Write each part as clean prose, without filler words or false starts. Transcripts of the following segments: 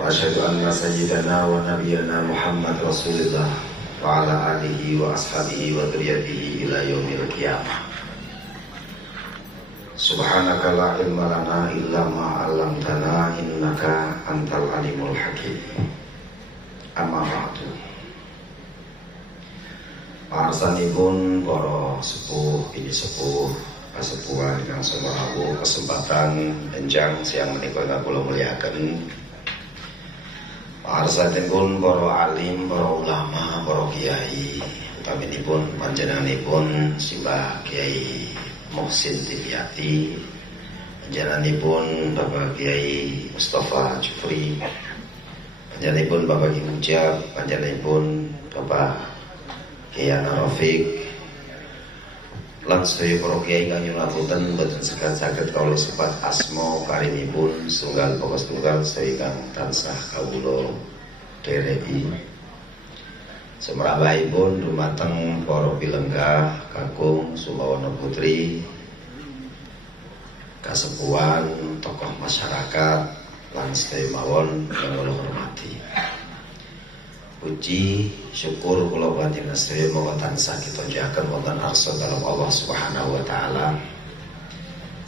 وأشهد أن سيدنا ونبينا محمد رسول الله وعلى آله وأصحابه وذريته إلى يوم القيامة. سبحانك لا علم لنا إلا ما علمتنا إنك أنت العليم الحكيم. Amma ba'du. Parsanipun para sepuh bini sepuh kasepuhan ingkang sumrawuh kesempatan enjang siang menika kula mulyakaken. Parsanipun para alim, para ulama, para kiai, utaminipun panjenenganipun Simbah Kiai Muhsin Dimyati, panjenenganipun Bapak Kiai Mustafa Jufri, panjenenganipun Bapak Ki Mujab, panjenenganipun Bapak Kiai Rafiq, lan sedaya para kiai kang nyunapunten boten saged kawula sebat asma karimipun sunggal pokos tunggal sedaya kang tansah kawula dhereki. Semrawahipun dumateng para pilenggah kakung Sumawana Putri, kasepuhan, tokoh masyarakat lan sedaya mawon yang kula hormati. Puji syukur kula panjenengan sedaya monggo tansah kita jaken wonten arsa dalam Allah Subhanahu wa taala.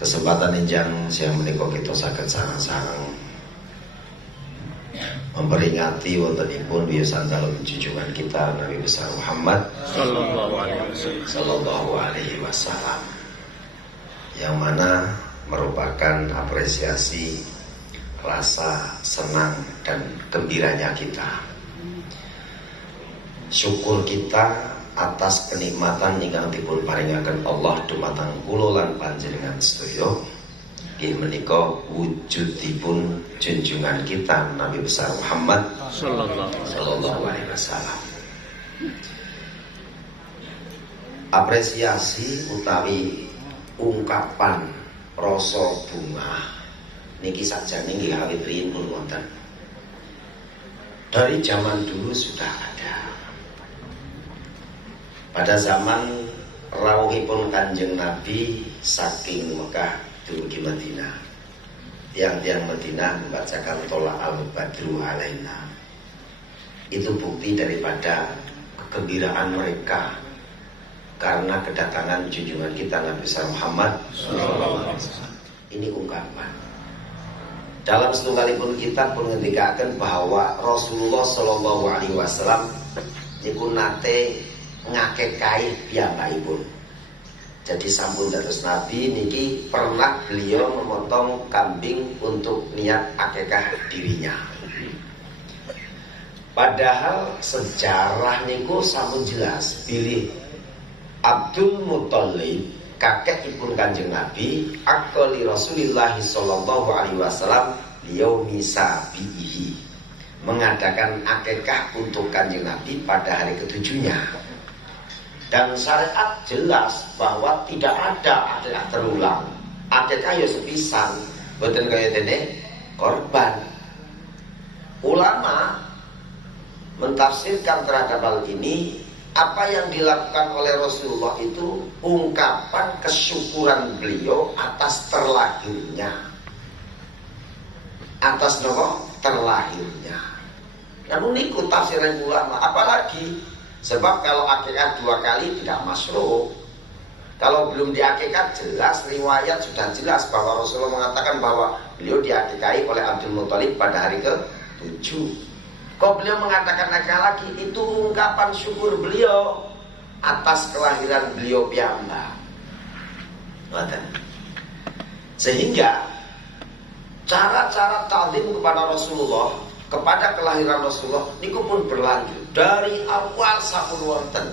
Kesempatan enjang siang menika kita saged sareng-sareng memperingati wontenipun wiyosan dalam junjungan kita Nabi besar Muhammad sallallahu alaihi wasallam, yang mana merupakan apresiasi rasa senang dan gembiranya kita, syukur kita atas kenikmatan ingkang dipun paringaken Allah dumateng kula lan panjenengan sedaya. Inggih menika wujudipun junjungan kita Nabi besar Muhammad sallallahu alaihi wasallam. Apresiasi utawi ungkapan rasa bunga niki sakjane nggih awit riyin pun wonten. Dari zaman dulu sudah ada. Pada zaman rawuhipun Kanjeng Nabi saking Mekah dumugi Madinah, tiang-tiang Madinah membacakan tolak al-badru alaina. Itu bukti daripada kegembiraan mereka karena kedatangan junjungan kita Nabi Muhammad SAW. Ini ungkapan. Dalam setunggalipun kitab pun ngendikaken bahwa Rasulullah Shallallahu Alaihi Wasallam niku nate ngakekai piyambakipun. Jadi sampun dados Nabi niki pernah beliau memotong kambing untuk niat akikah dirinya. Padahal sejarah niku sampun jelas bilih Abdul Muthalib kakekipun Kanjeng Nabi akali Rasulullah sallallahu alaihi wasallam liyaumi sabihi, mengadakan akikah untuk Kanjeng Nabi pada hari ketujuhnya. Dan syariat jelas bahwa tidak ada akikah terulang. Akikah ya sepisan, boten kaya dene korban. Ulama mentafsirkan terhadap hal ini, apa yang dilakukan oleh Rasulullah itu ungkapan kesyukuran beliau atas terlahirnya. Atas nopo terlahirnya. Namun niku tafsiran ulama, apalagi sebab kalau akikah 2 kali tidak masyruh. Kalau belum diakikah jelas riwayat sudah jelas bahwa Rasulullah mengatakan bahwa beliau diakikahi oleh Abdul Muthalib pada hari ke-7. Kok beliau mengatakan lagi itu ungkapan syukur beliau atas kelahiran beliau piyambak. Sehingga cara-cara ta'zim kepada Rasulullah, kepada kelahiran Rasulullah niku pun berlanjut dari awal sampun wonten.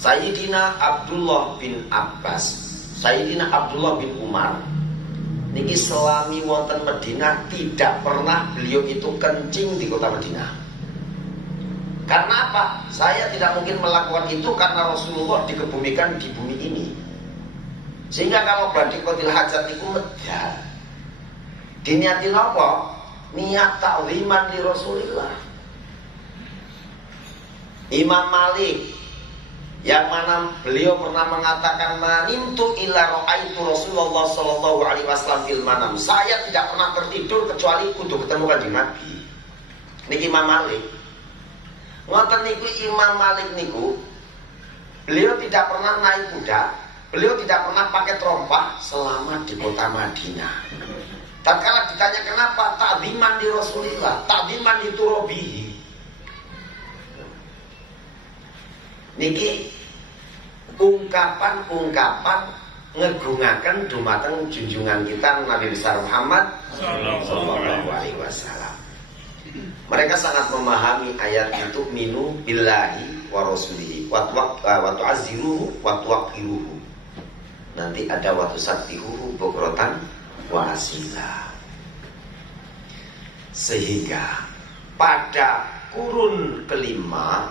Sayyidina Abdullah bin Abbas, Sayyidina Abdullah bin Umar niki selami wonten Madinah tidak pernah beliau itu kencing di kota Madinah. Karena apa? Saya tidak mungkin melakukan itu karena Rasulullah dikebumikan di bumi ini. Sehingga kalau badhe qatil hajat niku medal. Diniati napa? Niat ta'ziman li Rasulillah. Imam Malik yang mana beliau pernah mengatakan manimtu ila ra'aitu Rasulullah sallallahu alaihi wasallam fil manam. Saya tidak pernah tertidur kecuali kudu ketemu Kanjeng Nabi. Niki Imam Malik. Ngoten niku Imam Malik niku beliau tidak pernah naik kuda, beliau tidak pernah pakai terompah selama di kota Madinah. Tatkala ditanya kenapa, ta'ziman di Rasulillah, ta'ziman di Turabihi. Niki ungkapan-ungkapan ngegungaken dumateng junjungan kita Nabi besar Muhammad sallallahu alaihi wasallam. Mereka sangat memahami ayat itu minu billahi wa rasulihi wa tu'azziruhu wa tuwaqqiruhu. Nanti ada wa tusabbihuhu bukratan wa asila. Sehingga pada kurun kelima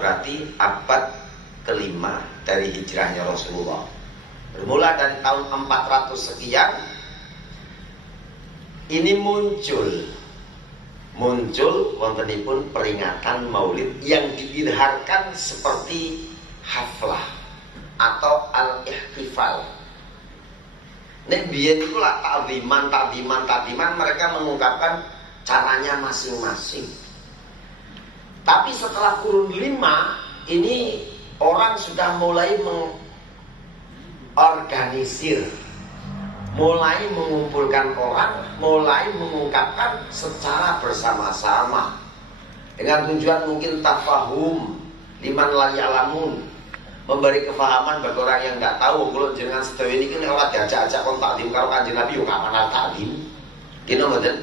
berarti abad kelima dari hijrahnya Rasulullah. Bermula dari tahun 400 sekian ini muncul wontenipun peringatan Maulid yang diidharkan seperti haflah atau al-ihtifal. Nek biyen iku lah takdiman mereka mengungkapkan caranya masing-masing. Tapi setelah kurun 5 ini orang sudah mulai mengorganisir, mulai mengumpulkan orang, mulai mengungkapkan secara bersama-sama dengan tujuan mungkin tafahum liman la ya'lamun, memberi kefahaman bagi orang yang nggak tahu. Kalau jenengan sedaya ini kan ora diajak-ajak kon takdim karo Kanjeng Nabi yo kapan takdim. Kene mboten?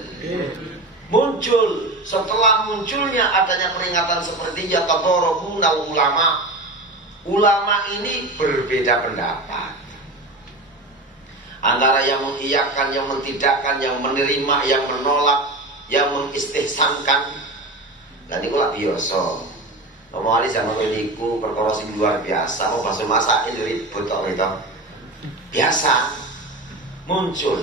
Muncul setelah munculnya adanya peringatan seperti ya tadarabunal ulama. Ulama ini berbeda pendapat. Antara yang mengiyakan, yang mentidakkan, yang menerima, yang menolak, yang mengistihsankan. Lah niku lak biasa. Ngomong ali zaman niku perkara sing luar biasa, mau bahasa masak ribut kok gitu. Biasa muncul.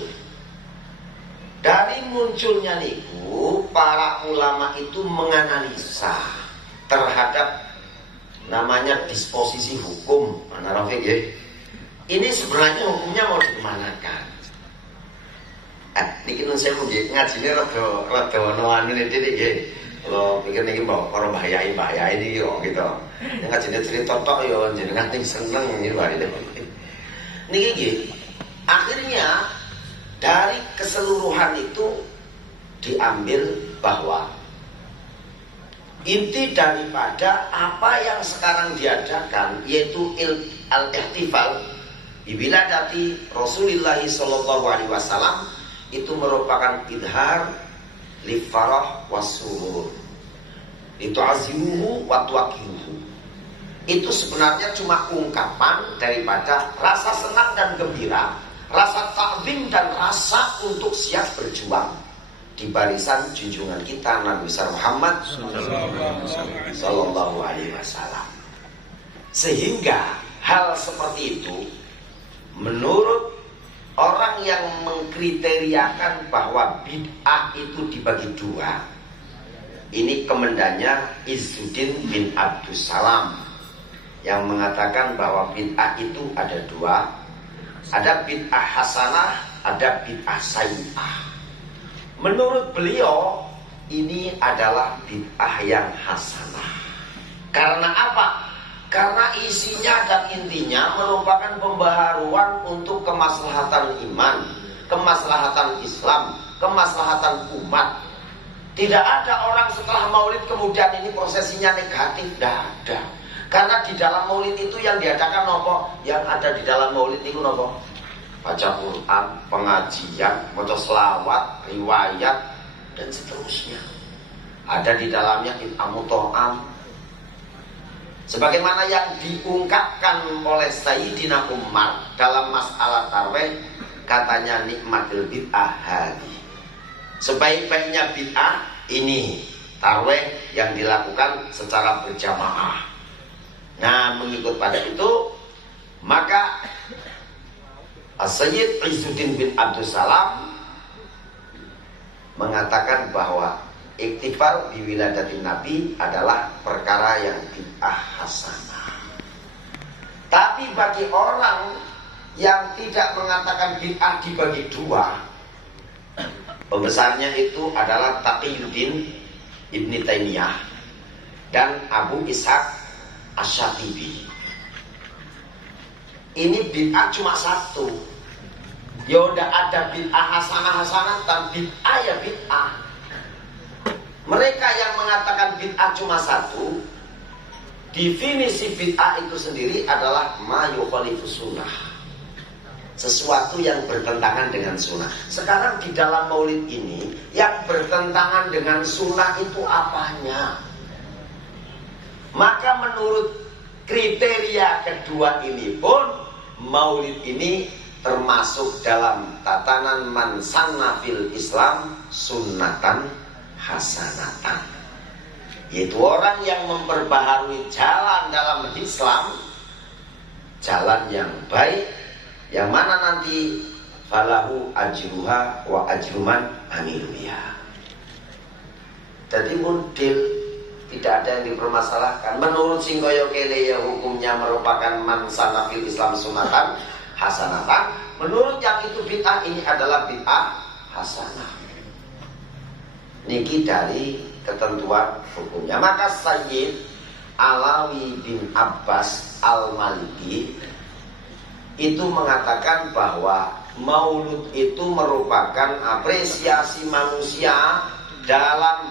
Dari munculnya niku para ulama itu menganalisa terhadap namanya disposisi hukum. Mana Rafiq ya? Ini sebenarnya hukumnya mau dikemanakan? Niki nun saya ngajine rada ono anune titik nggih. Kalau pikir niki mbok ora bahayai iki yo gitu. Ngajine cerita tok yo jenengan sing seneng iki wae. Niki nggih. Akhirnya dari keseluruhan itu diambil bahwa inti daripada apa yang sekarang diadakan yaitu al-ihtifal biwiladati Rasulullah sallallahu alaihi wasallam itu merupakan idhar li farah wasurur itu azimuhu wa tuwaqiruhu. Itu sebenarnya cuma ungkapan daripada rasa senang dan gembira, rasa takzim dan rasa untuk siap berjuang di barisan junjungan kita Nabi besar Muhammad sallallahu alaihi wasallam. Sehingga hal seperti itu menurut orang yang mengkriteriakan bahwa bid'ah itu dibagi dua, ini komandannya Izzuddin bin Abdussalam yang mengatakan bahwa bid'ah itu ada dua. Ada bid'ah hasanah, ada bid'ah sayyi'ah. Menurut beliau ini adalah bid'ah yang hasanah. Karena apa? Karena isinya dan intinya merupakan pembaharuan untuk kemaslahatan iman, kemaslahatan Islam, kemaslahatan umat. Tidak ada orang setelah maulid kemudian ini prosesinya negatif, tidak ada. Karena di dalam maulid itu yang diadakan nopo, yang ada di dalam maulid itu nopo, baca Quran, pengajian, baca selawat, riwayat dan seterusnya. Ada di dalamnya it'amu ta'am. Sebagaimana yang diungkapkan oleh Sayyidina Umar dalam masalah tarwih, katanya nikmatil bid'ah hadi. Sebaik-baiknya bid'ah ini tarwih yang dilakukan secara berjamaah. Nah, mengikut pada itu, maka Sayyid Izzuddin bin Abdussalam mengatakan bahwa iktifal biwiladatin Nabi adalah perkara yang bid'ah hasanah. Tapi bagi orang yang tidak mengatakan bid'ah dibagi dua, pembesarnya itu adalah Taqiyuddin Ibni Taimiyah dan Abu Ishaq Asy-Syatibi. Ini bid'ah cuma satu. Ya udah ada bid'ah hasanah dan bid'ah ya bid'ah. Mereka yang mengatakan bid'ah cuma satu, definisi bid'ah itu sendiri adalah ma yukhalifus sunnah, sesuatu yang bertentangan dengan sunnah. Sekarang di dalam maulid ini yang bertentangan dengan sunnah itu apanya? Maka menurut kriteria kedua ini pun maulid ini termasuk dalam tatanan man sanna fil Islam sunnatan hasanatan, yaitu orang yang memperbaharui jalan dalam Islam, jalan yang baik, yang mana nanti falahu ajruha wa ajruman amiluha. Jadi model tidak ada yang dipermasalahkan. Menurut sing kaya kene ya hukumnya merupakan man sanna fil Islam sunatan hasanatan. Menurut yang itu bid'ah, ini adalah bid'ah hasanah. Niki dari ketentuan hukumnya. Maka Sayyid Alawi bin Abbas Al-Maliki itu mengatakan bahwa maulud itu merupakan apresiasi manusia dalam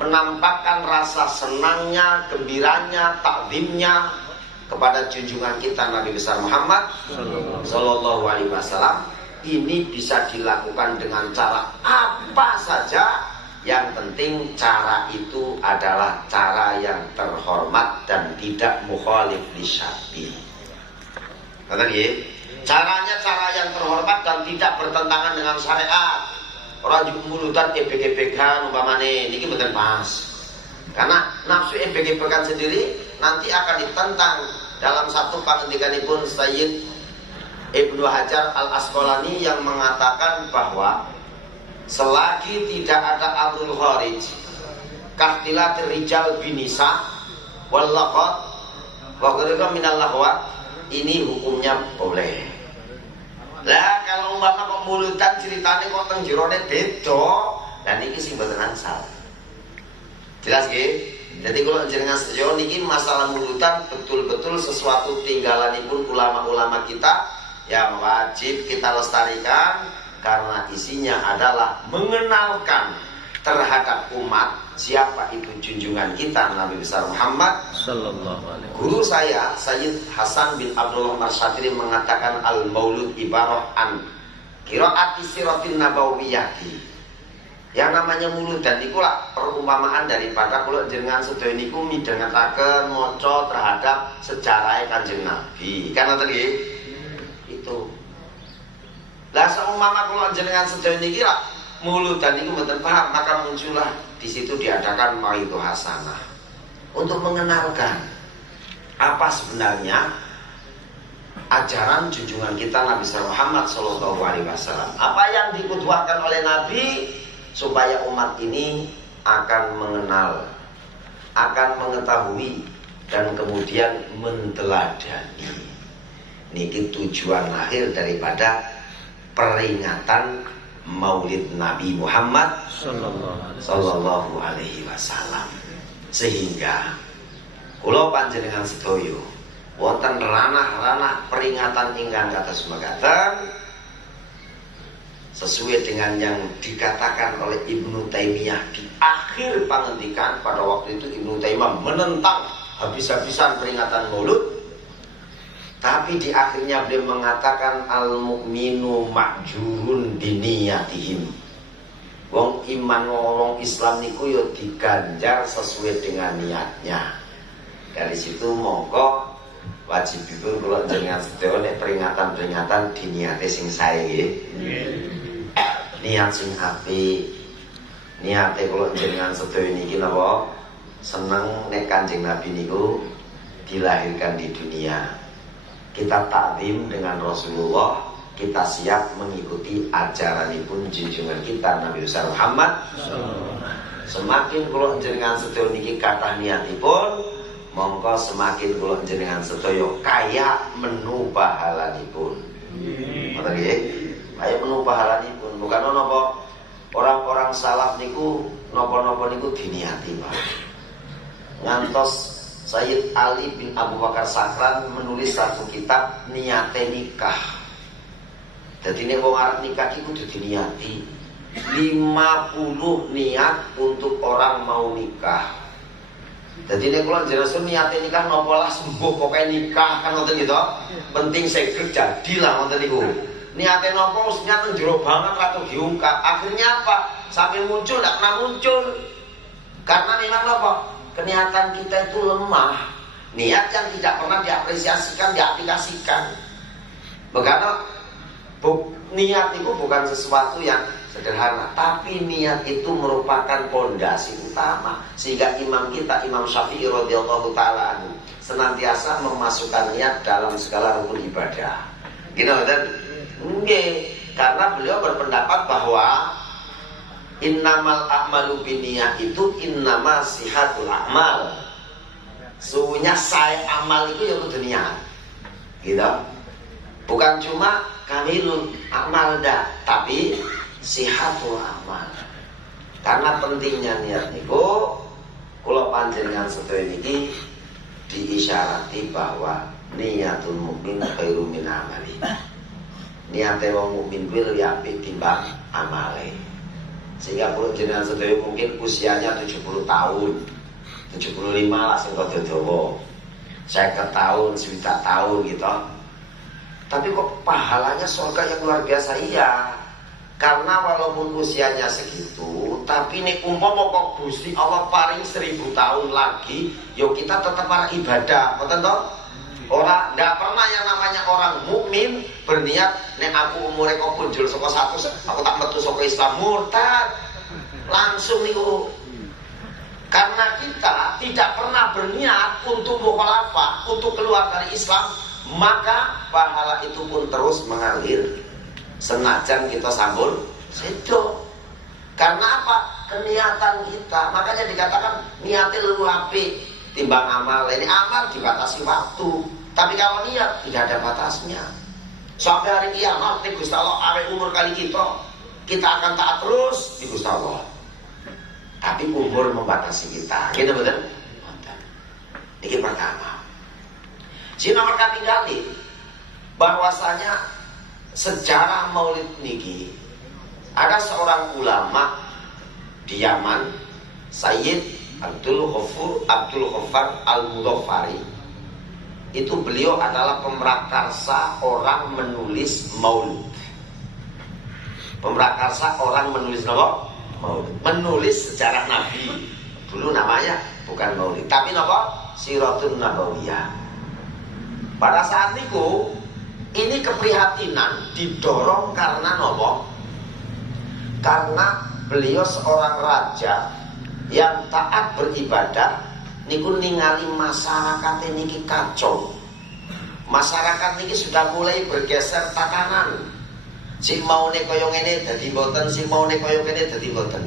menampakkan rasa senangnya, gembiranya, takzimnya kepada junjungan kita Nabi besar Muhammad Sallallahu Alaihi Wasallam. Ini bisa dilakukan dengan cara apa saja, yang penting cara itu adalah cara yang terhormat dan tidak mukhalif lisyar'i. Kata dia, caranya cara yang terhormat dan tidak bertentangan dengan syariat. Orang juga mulutan ebek-ebekan umpamane niki mboten pas. Karena nafsu ebek-ebekan sendiri nanti akan ditentang dalam satu pangendikanipun Sayyid Ibnu Hajar Al-Asqalani yang mengatakan bahwa selagi tidak ada adul kharij kahtilat rijal binisa wal laqat wa ghairuha minal lahwat, ini hukumnya boleh. Lah kalau umpama kok mulutan ceritane kok teng jerone beda, dan iki sing mboten angsal. Jelas nggih? Jadi kalau jenengan setuju niki masalah mulutan betul-betul sesuatu tinggalanipun ulama-ulama kita yang wajib kita lestarikan, karena isinya adalah mengenalkan terhadap umat siapa itu junjungan kita Nabi besar Muhammad Sallallahu Alaihi Wasallam. Guru saya Sayyid Hasan bin Abdullah Marsyadiri mengatakan al-maulud ibarah an qiraati siratin nabawiyyati. Yang namanya mulud dan niku lah perumpamaan daripada kula jenengan sedaya niku midhangetaken maca terhadap sejarah Kanjeng Nabi. Kan ngoten nggih? Itu. Lah seumpama kula jenengan sedaya niki lah mulud dan niku mboten paham, maka muncullah di situ diadakan mauidhah hasanah untuk mengenalkan apa sebenarnya ajaran junjungan kita Nabi Muhammad Sallallahu Alaihi Wasallam, apa yang dikutuahkan oleh Nabi, supaya umat ini akan mengenal, akan mengetahui, dan kemudian menteladani. Niki tujuan akhir daripada peringatan Maulid Nabi Muhammad Sallallahu Alaihi Wasallam. Sehingga kula panjenengan sedaya wonten ranah-ranah peringatan ingkang kados mekaten sesuai dengan yang dikatakan oleh Ibnu Taimiyah di akhir pangendikan. Pada waktu itu Ibnu Taimiyah menentang habis-habisan peringatan Maulud, tapi di akhirnya beliau mengatakan al-mu'minu ma'jurun biniyatihim. Wong iman wong Islam niku yo diganjar sesuai dengan niatnya. Dari situ monggo wajibipun kula jenengan sedaya nek peringatan-peringatan diniate sing sae nggih. Niat sing apik. Niate kula jenengan sedaya niki napa? Seneng nek Kanjeng Nabi niku dilahirkan di dunia. Kita takzim dengan Rasulullah, kita siap mengikuti ajaranipun junjungan kita Nabi besar Muhammad. Semakin kula jenengan sedaya niki kathah niatipun, mongko semakin kula jenengan sedaya kaya menu pahalanipun. Ngoten nggih. Kaya menu pahalanipun. Bukan napa orang-orang salaf niku napa-napa niku diniati, Pak. Ngantos Sayyid Ali bin Abu Bakar Sakran menulis satu kitab niate nikah. Jadi nek wong arep nikah iku kudu diniati. 50 niat untuk orang mau nikah. Jadi nek kula jenengan niate nikah napa lah sembuh pokoke nikah kan ngoten gitu. Penting segera jadilah ngoten niku. Niate napa mestinya teng jero banget atau diungkap. Akhirnya apa? Sampai muncul ndak pernah muncul. Karena memang apa? Keniatan kita itu lemah. Niat yang tidak pernah diapresiasikan, diaplikasikan. Bagaimana? Niat itu bukan sesuatu yang sederhana, tapi niat itu merupakan pondasi utama. Sehingga imam kita, Imam Syafi'i radhiyallahu taala anhu, senantiasa memasukkan niat dalam segala rukun ibadah. Gitu kan? Nggih, karena beliau berpendapat bahwa innamal a'malu binniyah itu innama sihatul a'mal. Sunya saya amal itu ya kudu niat. Gitu. Bukan cuma kamilul amal dah, tapi sihatul amal. Karena pentingnya niat niku kula panjenengan sedaya niki diisyarati bahwa niatul mukmin khairum min amali. Niate wong mukmin kuwi luwih apik timbang amale. Sehingga kula jenengan sedaya mungkin usianya 70 tahun, 75 lah sing rada dawa. 50 tahun, 60 tahun gitu. Tapi kok pahalanya surga yang luar biasa. Iya. Karena walaupun usianya segitu, tapi nek umpama kok Gusti Allah paring 1000 tahun lagi, yo kita tetap para ibadah, betul toh? Orang ndak pernah yang namanya orang mukmin berniat nek aku umure kok punjul saka 100, aku tak metu saka Islam, murtad. Langsung niku. Karena kita tidak pernah berniat untuk mukhalafah, untuk keluar dari Islam, maka pahala itu pun terus mengalir. Senajan kita sambul sedo. Karena apa? Keniatan kita. Makanya dikatakan niatnya lebih apik timbang amal. Ini amal dibatasi waktu, tapi kalau niat tidak ada batasnya. Sampai hari kiamat di Gusti Allah, awake umur kali kita akan taat terus di Gusti Allah. Tapi umur membatasi kita. Gitu betul? Ini pertama. Si nomor kali bahwasanya sejarah Maulid niki ada seorang ulama di Yaman, Sayyid Abdul Ghaffar Al-Mudhaffari. Itu beliau adalah pemrakarsa orang menulis Maulid. Pemrakarsa orang menulis apa? Maulid. Menulis sejarah Nabi. Dulu namanya bukan Maulid, tapi apa? Siratun Nabawiyah. Pada saat itu ini keprihatinan didorong karena nopo? Karena beliau seorang raja yang taat beribadah niku ningali masyarakat niki kacau. Masyarakat niki sudah mulai bergeser tatanan. Si maune kaya ngene dadi boten, si maune kaya ngene dadi boten.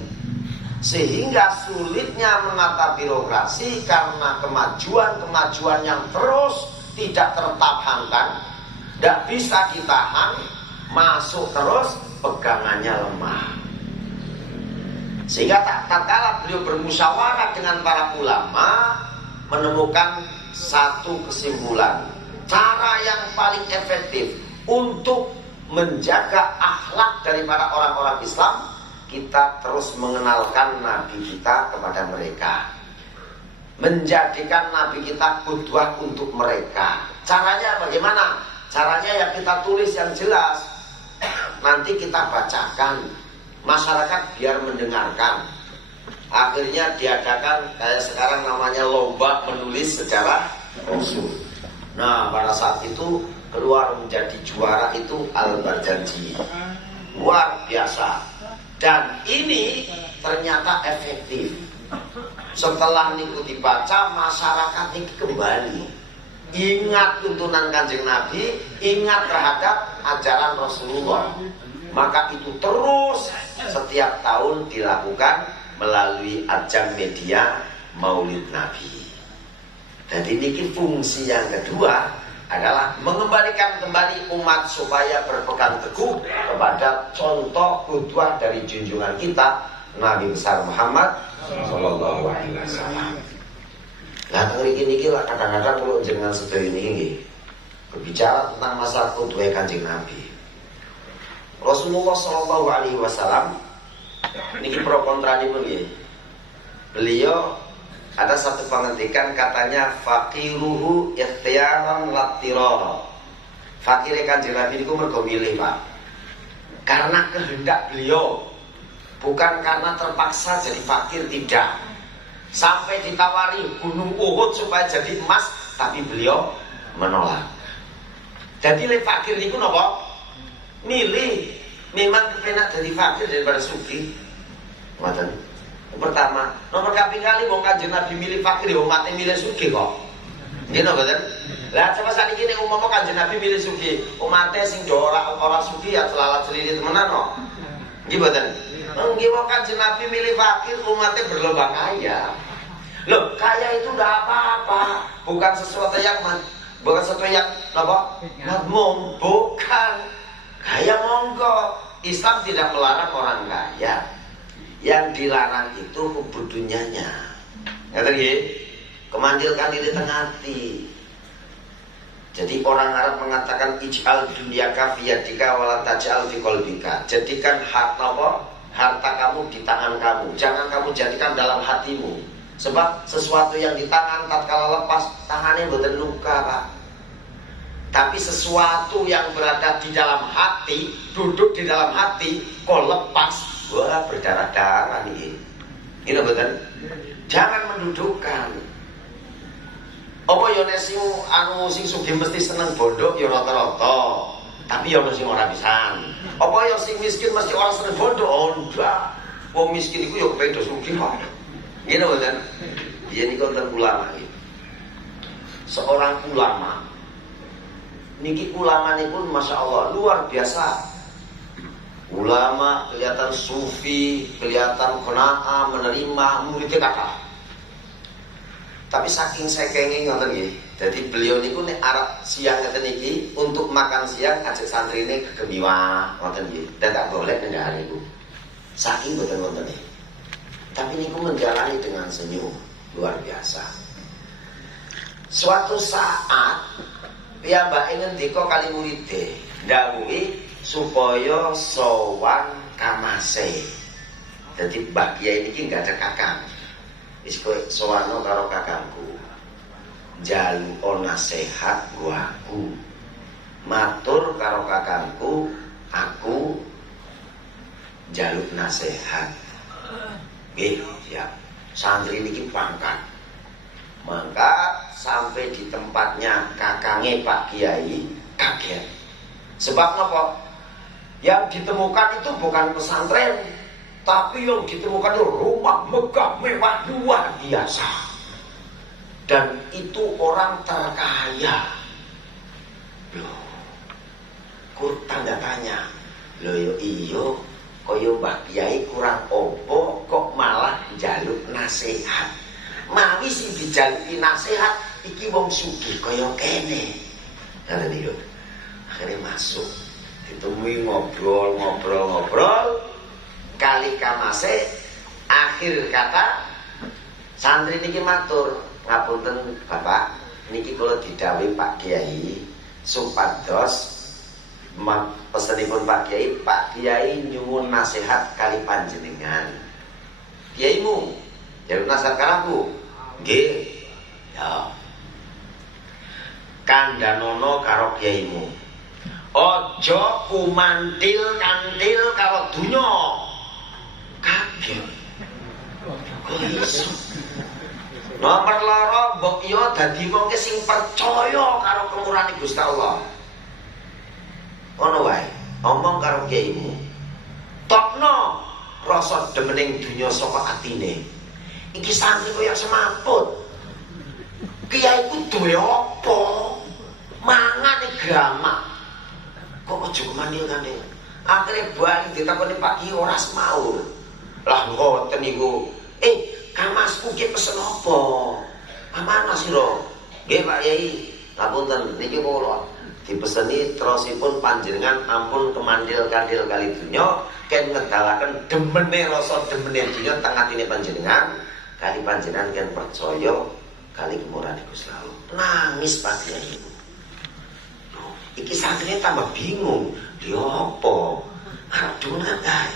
Sehingga sulitnya menata birokrasi karena kemajuan yang terus tidak tertahankan, tidak bisa ditahan, masuk terus, pegangannya lemah. Sehingga tak kala beliau bermusyawarah dengan para ulama, menemukan satu kesimpulan, cara yang paling efektif untuk menjaga akhlak daripada orang-orang Islam, kita terus mengenalkan Nabi kita kepada mereka, menjadikan Nabi kita qudwah untuk mereka. Caranya bagaimana? Caranya yang kita tulis yang jelas, nanti kita bacakan, masyarakat biar mendengarkan. Akhirnya diadakan kayak sekarang namanya lomba menulis sejarah Rasul. Nah, pada saat itu keluar menjadi juara itu Al-Barjanji. Luar biasa. Dan ini ternyata efektif. Setelah niku dibaca, masyarakat ini kembali ingat tuntunan Kanjeng Nabi, ingat terhadap ajaran Rasulullah. Maka itu terus setiap tahun dilakukan melalui ajang media Maulid Nabi. Jadi ini fungsi yang kedua adalah mengembalikan kembali umat supaya berpegang teguh kepada contoh qudwah dari junjungan kita Nabi besar Muhammad sallallahu alaihi wasallam. Lah ngriki niki lah kadang-kadang kalau jenengan sedaya ini berbicara tentang masa qudwah Kanjeng Nabi. Rasulullah sallallahu alaihi wasallam niki pro kontra nipun nggih. Beliau ada satu penghentikan katanya faqiruhu ikhtiyaran lattirara. Fakire Kanjeng Nabi niku mergo milih, Pak. Karena kehendak beliau, bukan karena terpaksa jadi fakir, tidak. Sampai ditawari gunung Uhud supaya jadi emas, tapi beliau menolak. Jadi le fakir niku napa? Milih. Memang kepenak jadi fakir daripada sugih. Ngoten. Pertama, nomor kaping kali wong Kanjeng Nabi milih fakir, wong mati milih sugih kok. Nggih napa mboten? Lah coba sakniki nek umpama Kanjeng Nabi milih sugih, umate sing do ora sugih ya selalat celilit temenan kok. Nggih mboten? Nggih wong Kanjeng Nabi milih fakir, umate berlomba kaya. Loh, kaya itu enggak apa-apa, bukan sesuatu yang apa? Madmum, bukan. Kaya monggo. Islam tidak melarang orang kaya. Yang dilarang itu hubud dunyanya. Ngerti nggih? Kemandilkan diri tengah hati. Jadi orang Arab mengatakan ij'al dunyaka fi yadika wa la taj'al fi qalbika. Jadikan harta kamu di tangan kamu. Jangan kamu jadikan dalam hatimu. Sebab sesuatu yang di tangan tatkala lepas, tangannya mboten luka, Pak. Tapi sesuatu yang berada di dalam hati, duduk di dalam hati, kok lepas, wah berdarah-darah nih. Ini betul. Jangan mendudukkan. Apa yo nek sing sing sugih mesti seneng bondo yo rata-rata. Tapi yo sing ora pisan. Apa yo sing miskin mesti ora seneng bondo? Oh, ndak. Wong miskin iku yo kepengin sugih kok. Ngene betul. Iya niku wonten ulama iki. Seorang ulama niki ulama ini pun Masya Allah luar biasa. Ulama kelihatan sufi, kelihatan qanaah, menerima muridnya kata. Tapi saking saking ngoten nggih. Jadi beliau niku nek arep siang ngeten iki untuk makan siang ajak santrine kegemiwa ngoten nggih. Dan tak boleh ngendahar niku. Saking boten ngoten nggih. Tapi niku menjalani dengan senyum luar biasa. Suatu saat piyambake ngendika kali muride, ndhawuhi supaya sowan kamase. Dadi Mbah Kiai niki enggak ada kakang. Wis kowe sowan karo kakangku. Njaluk nasihat aku. Matur karo kakangku, aku njaluk nasihat. Nggih, siap. Santri niki pangkat. Mangkat sampai di tempatnya kakangnya Pak Kiai kaget. Sebab apa? Yang ditemukan itu bukan pesantren, tapi yang ditemukan itu rumah megah mewah luar biasa. Dan itu orang terkaya. Loh, kur tanda tanya. Loh yo iyo, koyo Mbah Kiai kurang opo kok malah njaluk nasihat. Mawi sing dijaluki nasihat iki wong sugih kaya kene. Ngene niku. Akhirnya masuk. Ditemui ngobrol. Kali kamase akhir kata santri niki matur, ngapunten Bapak, niki kula didhawuhi Pak Kiai supados pesenipun Pak Kiai nyuwun nasihat kali panjenengan. Kiaimu jaluk nasihat kalaku. Nggih. Ya. Kandhanono karo kiaimu. Aja kumantil-kantil karo donya. Kaget. Kok iso? Nomor loro mbok yo dadi wong sing percaya karo kemurahan Gusti Allah. Ono wae, omong karo kiaimu. Tokno rasa demening donya saka atine. Iki santri koyo semaput. Kiai ku duwe apa? Mangane gramak. Kok aja kemandil-kandil. Akhire bali ditakoni Pak Kiai ora semaur. Lah ngoten niku. Kamasku ki pesen apa? Amanah sira. Nggih Pak Yai. Ngapunten niki kula dipeseni terusipun panjenengan ampun kemandil-kandil kali donya ken ngedalaken demene rasa demene donya teng atine panjenengan kali panjenengan ken percaya kali kemurahan Gusti Allah. Nangis Pak Yai. Iki santrine tambah bingung. Lha apa? Aduh nang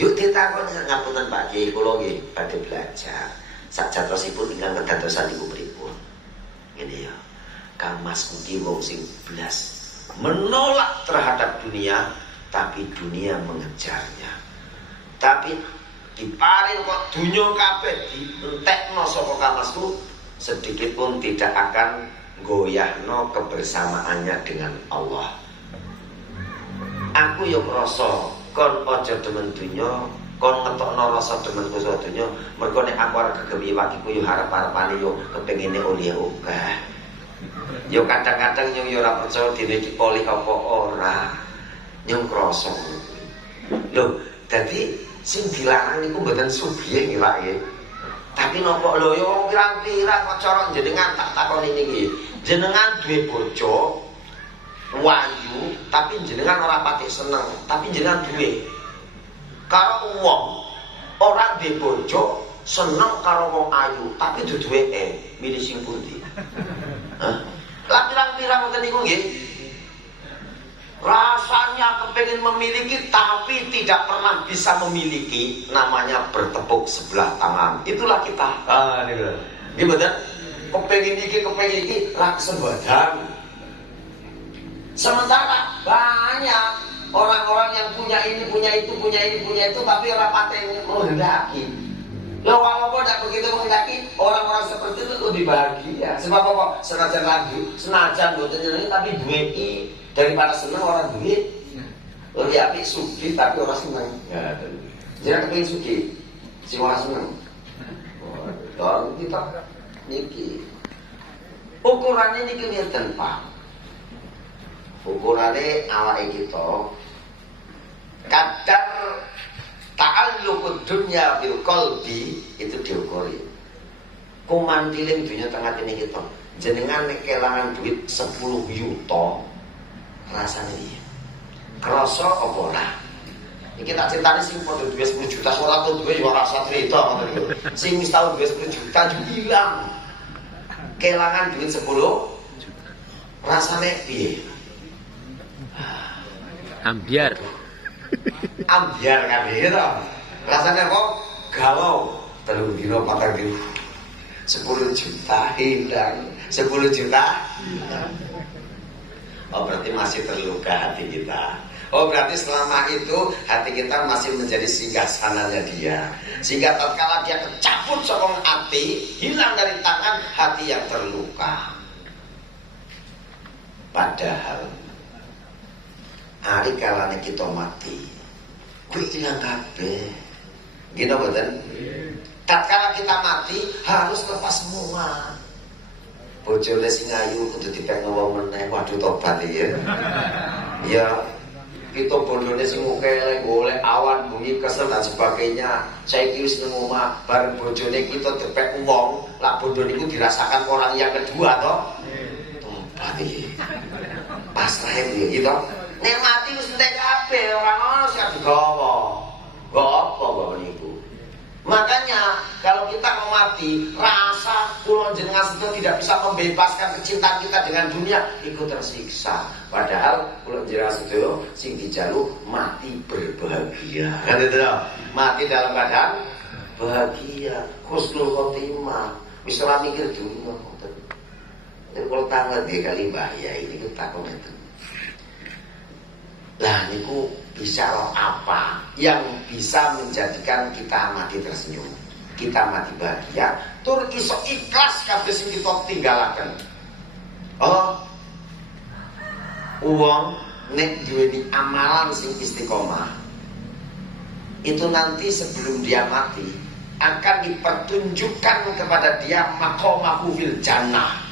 yuk ditakon ngapunten Pak Kiai kula nggih badhe belajar. Sajatosipun ingkang kedadosan niku pripun? Ngene ya. Kang Mas Mugi wong sing blas menolak terhadap dunia, tapi dunia mengejarnya. Tapi diparing kok dunya kabeh dientekno saka Kang Masku, sedikit pun tidak akan goyahno kebersamaannya dengan Allah. Aku yo krasa kon aja demen dunya, kon ngetokno rasa demen kuwi dunya, mergo nek aku arep gegemi wakiku yo harap-harapane yo kepengine oleh akeh. Yo kadang-kadang nyung yo ora percaya dene iki oleh apa ora. Nyung krasa. Lho, dadi sing dilarang niku mboten sugih nggih Pak nggih. Tapi nopo lho yo wong pirang-pirang kok cara jenengan tak takoni niki. Jenengan duwe bojo wayu tapi jenengan ora pati seneng, tapi jenengan duwe karo wong ora duwe bojo seneng karo wong ayu tapi duwe milih sing pundi? Hah? Lah pirang-pirang ngoten niku nggih. Rasanya kepengin memiliki tapi tidak pernah bisa memiliki, namanya bertepuk sebelah tangan. Itulah kita. Niku. Nggih mboten? Kepengin iki ra kesembadan. Sementara banyak orang-orang yang punya ini, punya itu, tapi rapatnya menghendaki. Loh, walaupun tidak begitu menghendaki, orang-orang seperti itu lebih bahagia. Sebab apa? Senajan buatan ini, tapi duit daripada senang orang duit. Lebih apik sugih tapi orang senang. Jangan kepingin sugih, si orang senang. Dan kita niki ukurannya niki ngeten Pak. Ukurane awake kita kadar ta'alluqud dunya bil qalbi itu diukuri. Kumandiling dunya tengah ini kita. Jenengan nek kelangan duit 10 yuta rasane piye? Krasa apa ora? Iki tak critani sing padha duwe 10 juta ora tau duwe ya rasa crita ngoten niku. Sing wis tau duwe 10 juta juga ilang. Kelangan duit 10 rasane piye? Ambiar kan gitu. Rasanya kok galau. 3 dino 4 dino 10 juta hilang. 10 juta hilang. Oh berarti masih terluka hati kita. Oh berarti selama itu hati kita masih menjadi singgasananya dia. Sehingga tatkala dia kecabut sokong hati, hilang dari tangan hati yang terluka. Padahal hari kalane kita mati kuwi ilang kabeh. Gitu betul? Tatkala kita mati harus lepas semua. Bojone sing ayu kudu dipengen wong meneh, waduh tobat ya. Ya kita bojone sing ukele golek awan bumi kesel dan sebagainya. Saiki wis nang omah bareng bojone kita dipek wong, lak bondo niku dirasakan orang yang kedua toh. Tobat iki. Pasrah iki gitu. Nek mati wis entek kabeh, ora ono sing digawa. Nggo apa kok niku? Makanya kalau kita mau mati, rasa kula jenengan sedaya tidak bisa membebaskan kecintaan kita dengan dunia, ikut tersiksa. Padahal kula jenengan sedaya sing dijaluk mati berbahagia. Kan itu loh. Mati dalam keadaan bahagia, husnul khotimah. Wis ora mikir dunia ngoten. Nek kula tanglet kali Mbah ya ini kita komentar. Lah niku bisa apa yang bisa menjadikan kita mati tersenyum, kita mati bahagia, tur iso ikhlas kabeh sing kita tinggalaken. Oh, uang nek duweni amalan sing istiqomah, itu nanti sebelum dia mati akan dipertunjukkan kepada dia maqamahu fil jannah.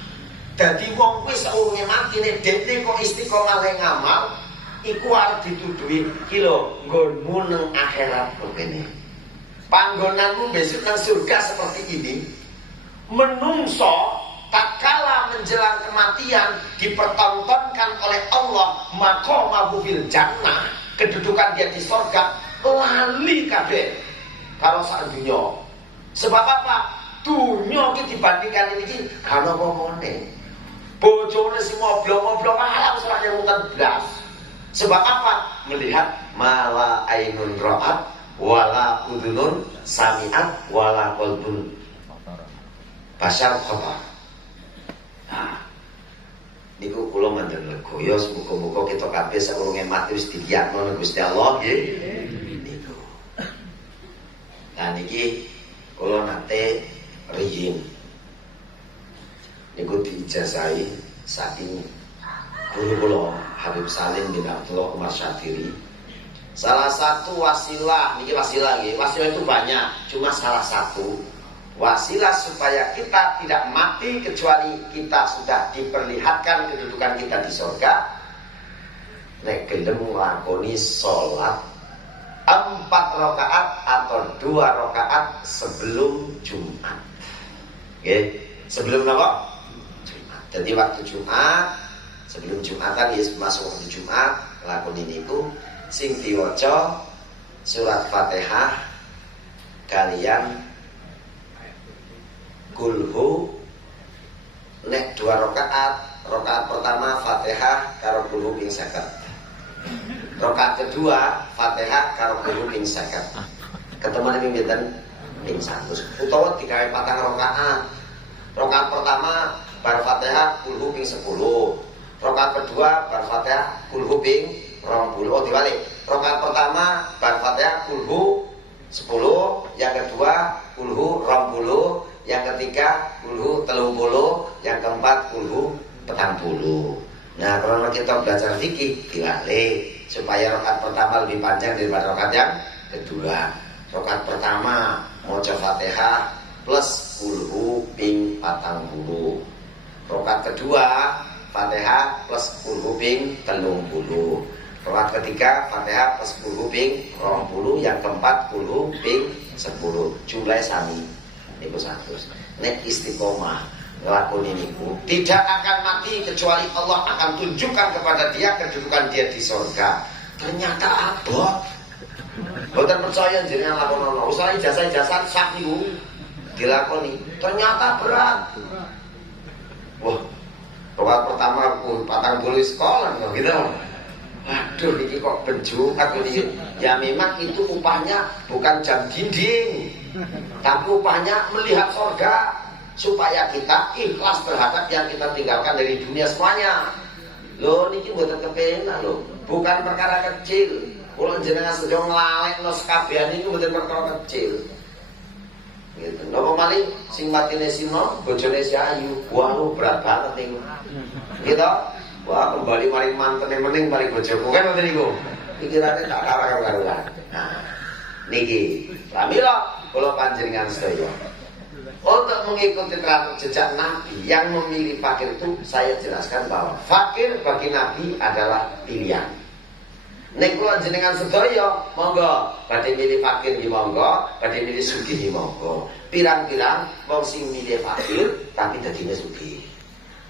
Dadi wong kuwi saurunge mati nek dekne kok istiqomah le ngamal, iku arep dituduhi iki lho nggonmu nang akhirat kene. panggonanmu besok nang surga seperti ini. Menungso tatkala menjelang kematian dipertontonkan oleh Allah maqamahu fil jannah, kedudukan dia di surga, lali kabeh karo sak dunya. Sebab apa? Dunya iki dibandingkan ini kan apa-apane. Bojone sing moblok-moblok alam ora kemutan blas. Sebab apa? Melihat mala ainun ra'at wala udunun sami'at wala qalbun Bashar khobar. Nah, niku kula mandhen legoyo muga-muga kita kabeh sakurunge mati wis dilihatno Gusti Allah nggih. Niku. Nah niki kula nate riyin niku diijazahi saking guru kula Habib Salim bin Abdullah Umar Syafiri. Salah satu wasilah, niki wasilah nggih. Wasilah itu banyak, cuma salah satu wasilah supaya kita tidak mati kecuali kita sudah diperlihatkan kedudukan kita di surga. Nek gelem nglakoni salat 4 rakaat atau 2 rakaat sebelum Jumat. Oke, sebelum apa? Jumat. Jadi waktu Jumat, sebelum Jumatan ya masuk waktu Jumat, lakoni niku sing diwaca surat Fatihah kalian kulhu nek 2 rakaat pertama Fatihah karo kulhu ping 50. Rakaat kedua Fatihah karo kulhu ping 50. Ketemuane ping pinten? Ping 100. Utawa digawe 4 rakaat. Rakaat pertama bar Fatihah kulhu ping 10. Rakaat kedua bar Fatihah kulhu ping 20. Oh dibalik. Rakaat pertama bar Fatihah kulhu 10, yang kedua kulhu 20, yang ketiga kulhu 30, yang keempat kulhu 40. Nah kalau kita belajar fikih dilale supaya rakaat pertama lebih panjang daripada rakaat yang kedua. Rakaat pertama maca Fatihah plus kulhu ping 40. Rakaat kedua Fatihah plus kulhu ping 30. Rakaat ketiga Fatihah plus kulhu ping 20, yang keempat kulhu ping 10. Jumlahnya sami. Niku 100. Nek istiqomah nglakoni niku tidak akan mati kecuali Allah akan tunjukkan kepada dia kedudukan dia di surga. Ternyata abot. Boten percaya jenengan lakonono. Usah ijazah-ijazah sak niku dilakoni. Ternyata berat. Wah. Rakaat pertama 40 sekolah gitu. Waduh ini kok benjuk aku ini. Ya memang itu upahnya bukan jam dinding, tapi upahnya melihat surga supaya kita ikhlas terhadap yang kita tinggalkan dari dunia semuanya. Loh niki mboten kepenak loh, bukan perkara kecil. Kula jenengan sedaya nglalekno sekabehan niku mboten perkara kecil. Gitu. Napa malih sing matine sino, bojone si ayu. Wah lu berat banget niku. Gitu. Wah kembali mari mantene mening mari bojoku kan ngoten niku. Pikirane tak karuan-karuan. Nah, niki pramila kula panjenengan sedaya. Untuk mengikuti teratur jejak Nabi yang memilih fakir itu saya jelaskan bahwa fakir bagi Nabi adalah pilihan. Nek kula jenengan sedaya monggo badhe milih fakir nggih monggo, badhe milih sugih nggih monggo. Pirang-pirang wong sing milih fakir tapi dadine sugih.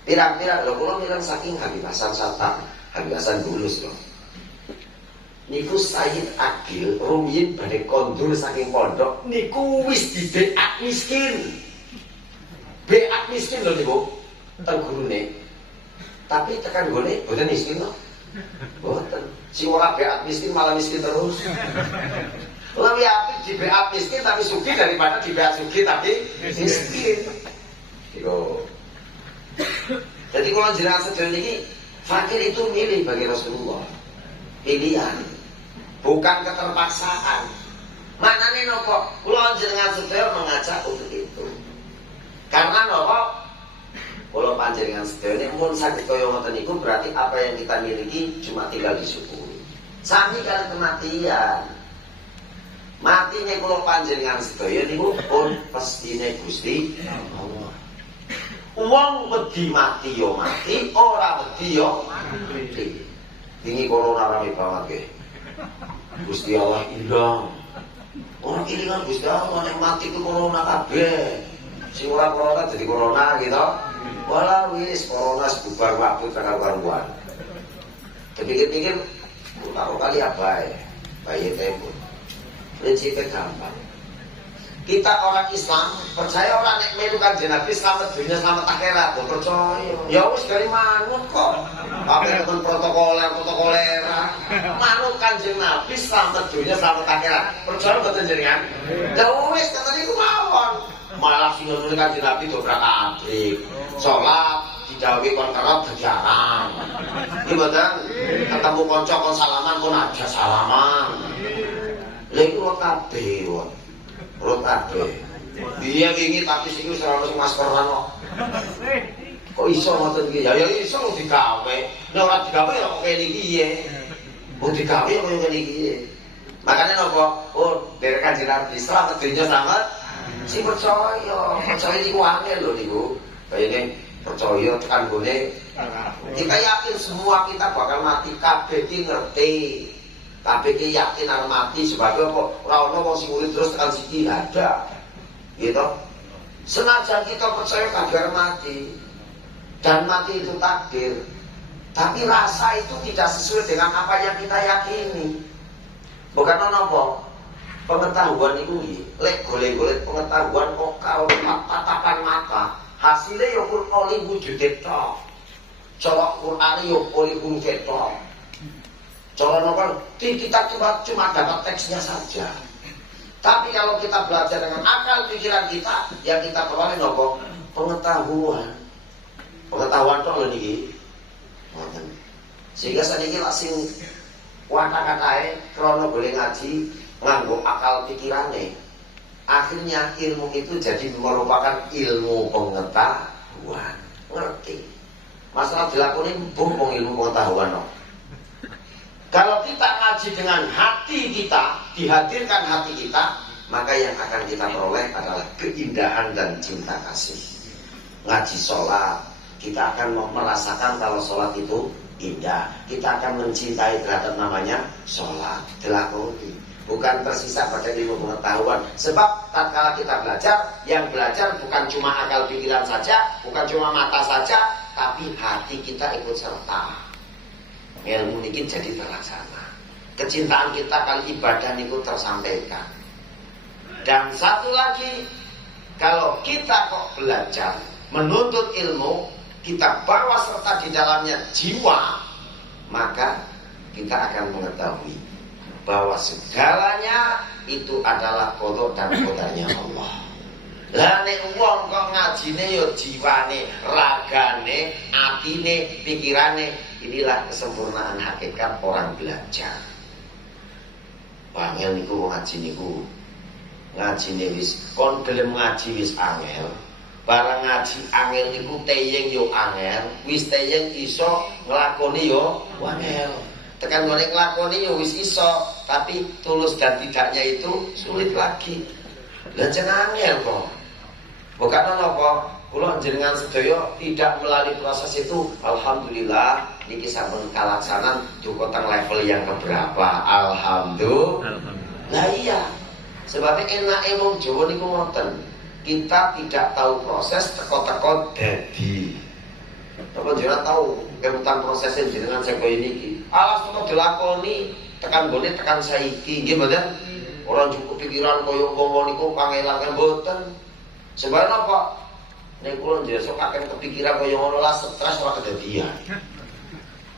Pirang-pirang lho kula mireng saking Habibasan Satam, Habibasan Bulus lho. Niku Sayyid Akil rumiyin badhe kondur saking pondok niku wis dibeak miskin. Beak miskin lho niku teng gurune. Tapi tekan gone boten miskin lho. Boten. Sing ora beak miskin malah miskin terus. Lebih apik di beak miskin tapi sugih daripada di beak sugih tapi miskin. Yo. Jadi kalau jenengan sedaya ini fakir itu milih bagi Rasulullah, pilihan, bukan keterpaksaan. Maknane nopo? Kalau jenengan sedaya mengajak untuk itu. Karena nopo? Kalau panjenengan sedaya ini mun saged kaya ngoten niku berarti apa yang kita miliki cuma tinggal disyukuri. Sami kalian kematian. Matine kula panjenengan sedaya niku pun pestine Gusti Allah. Wong wedi mati yo mati, ora wedi yo mati. Ini corona rame banget nggih. Gusti Allah ilang. Ora ilingan Gusti Allah nek mati ku corona kabeh. Sing ora corona jadi corona gitu. Walah wis corona sebubar waktu tanggal karuan. Dipikir-pikir taruh kali apa ya? Bayi tempo. Prinsipnya gampang. Kita orang Islam percaya orang nek melu Kanjeng Nabi selamat dunia selamat akhirat, percaya. Ya wis dari manut kok. Apa temen protokoler. Manut Kanjeng Nabi selamat dunia selamat akhirat. Percaya mboten jenengan? Ya wis katene iku mawon. Malah sing ngono Kanjeng Nabi dobrak-abrik. Salat didhawuhi kon kerep jarang. Iki mboten ketemu kanca kon salaman kon aja salaman. Lha iku kabeh wae. Rotabe. Dia wingi tapi sing wis ora ono maskeran kok. Kok iso ngoten iki? Ya iso digawe. Nek ora digawe ya kok kene iki piye? Wong digawe kok kene iki. Makane napa? Oh, derek Kanjeng Nabi selamat dunya selamat. Si percaya niku angel lho niku. Kayane percaya tekan gone. Kita yakin semua kita bakal mati kabeh iki ngerti. Tapi ki yakin arep mati sebab apa? Ora ono wong sing urip terus tekan siki ada. Gitu. Senajan kita percaya kabeh mati dan mati itu takdir. Tapi rasa itu tidak sesuai dengan apa yang kita yakini. Bukan apa? Pengetahuan itu lek golek-golek pengetahuan kok karo tatapan mata. Hasilnya ya oleh wujud tok. Colok Qur'ane ya oleh huruf tok. Coba nopal, kita cuma dapat teksnya saja. Tapi kalau kita belajar dengan akal pikiran kita, yang kita peroleh nopo pengetahuan. Pengetahuan itu loh niki. Sehingga saat ini langsung kata-katae krono boleh ngaji nganggo akal pikirannya. Akhirnya ilmu itu jadi merupakan ilmu pengetahuan. Ngerti? Masalah dilakukan bukan ilmu pengetahuan no. Kalau kita ngaji dengan hati kita, dihadirkan hati kita, maka yang akan kita peroleh adalah keindahan dan cinta kasih. Ngaji sholat, kita akan merasakan kalau sholat itu indah. Kita akan mencintai terhadap namanya sholat. Dilakoni, bukan tersisa pada ilmu pengetahuan. Sebab tatkala kita belajar, yang belajar bukan cuma akal pikiran saja, bukan cuma mata saja, tapi hati kita ikut serta. Ilmu ini jadi terlaksana. Kecintaan kita kali ibadah itu tersampaikan. Dan satu lagi, kalau kita kok belajar menuntut ilmu, kita bawa serta di dalamnya jiwa, maka kita akan mengetahui bahwa segalanya itu adalah kodok dan kodanya Allah. Lah nek wong kok ngajine yo jiwane, ragane, atine, pikirane, inilah kesempurnaan hakikat orang belajar. Angel niku ngaji niku. Ngajine wis kon gelem ngaji wis angel. Barang ngaji angel niku teyeng yo angel, wis teyeng iso nglakoni yo angel. Tekan ngene nglakoni yo wis iso, tapi tulus dan tidaknya itu sulit lagi. Lah jeneng angel kok. Bukan apa, kula jenengan sedaya tidak melalui proses itu. Alhamdulillah niki sampun kalaksanan duka teng level yang keberapa. Alhamdulillah. Lah iya. Sebabnya enake wong Jawa niku ngoten. Kita tidak tahu proses teko-teko dadi. Apa jenengan tahu kemutan prosesnya jenengan saya kaya niki. Alas kok dilakoni tekan gone tekan saiki nggih mboten. Ora cukup pikiran kaya wong niku pangelan mboten. Sebab apa? Nek kula njesuk kakek kepikiran kaya ngono lah stres ora kedadian.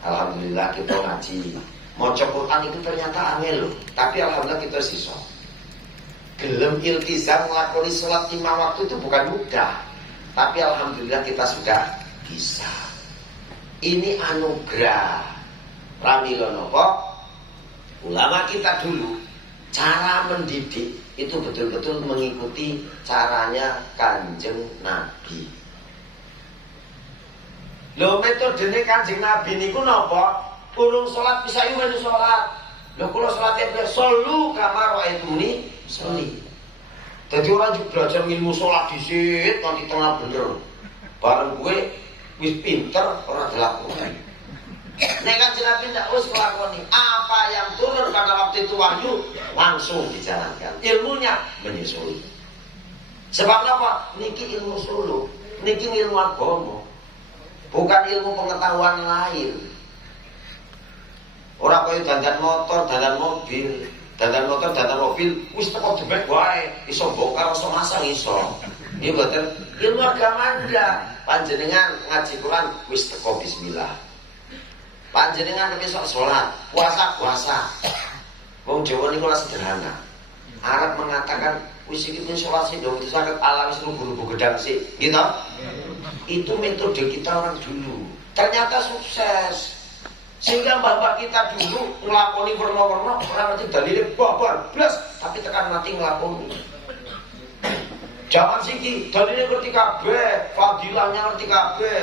Alhamdulillah kita ngaji. Maca Quran itu ternyata angel loh. Tapi alhamdulillah kita sisa. Gelem iltizam nglakoni salat 5 waktu itu bukan mudah. Tapi alhamdulillah kita sudah bisa. Ini anugerah. Pramila napa? Ulama kita dulu cara mendidik itu betul-betul mengikuti caranya Kanjeng Nabi. Lho metodene Kanjeng Nabi niku napa? Urung salat bisa yo melu salat. Lho kula salate solu kamar waituni soli. Dadi ora belajar ilmu salat dhisik kanthi tengah bener. Bareng kowe wis pinter ora dilakoni. Nek Kanjeng Nabi ndak wis nglakoni apa yang turun pada waktu itu wahyu langsung dijalankan. Ilmunya menyusul. Sebab apa? Niki ilmu suluk, niki ilmu agama. Bukan ilmu pengetahuan lain. Ora koyo dandan motor, dandan mobil, wis teko demek wae, iso bongkar iso masang iso. Nggih mboten ilmu agama ndak. Panjenengan ngaji Quran wis teko bismillah. Panjenengan besok sholat, puasa. Wong Jawa niku sederhana. Arab mengatakan wis iki sholat sih dong itu sangat alam seluruh guru gedang sih, gitu. Itu metode kita orang dulu. Ternyata sukses. Sehingga mbak kita dulu ngelakoni warna-warna orang nanti dalilnya babar, blas, tapi tekan mati ngelakoni. Jangan siki dalilnya ngerti kabeh, fadilahnya ngerti kabeh.